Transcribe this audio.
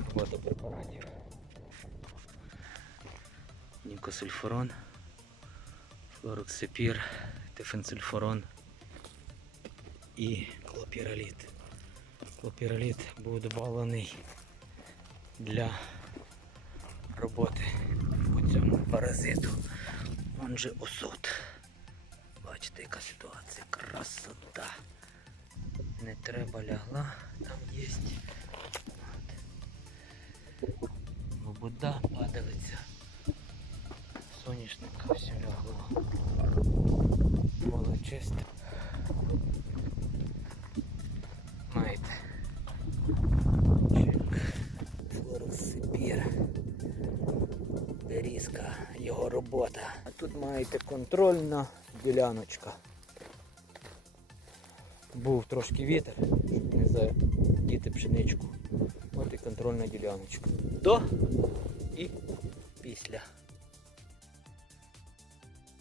робота препаратів. Нікосульфурон, флороксипір, тефенцульфурон і клопіроліт. Клопіроліт був додавлений для роботи по цьому паразиту. Он же осот. Бачите, яка ситуація. Красота. Не треба лягла, там Лобода, падалиця. Соняшника все лягло. Поле чисте. Маєте. Флоросипір. Берізка, його робота. А тут маєте контрольна діляночка був трошки вітер, щоб не задіти пшеничку. От і контрольна діляночка. До і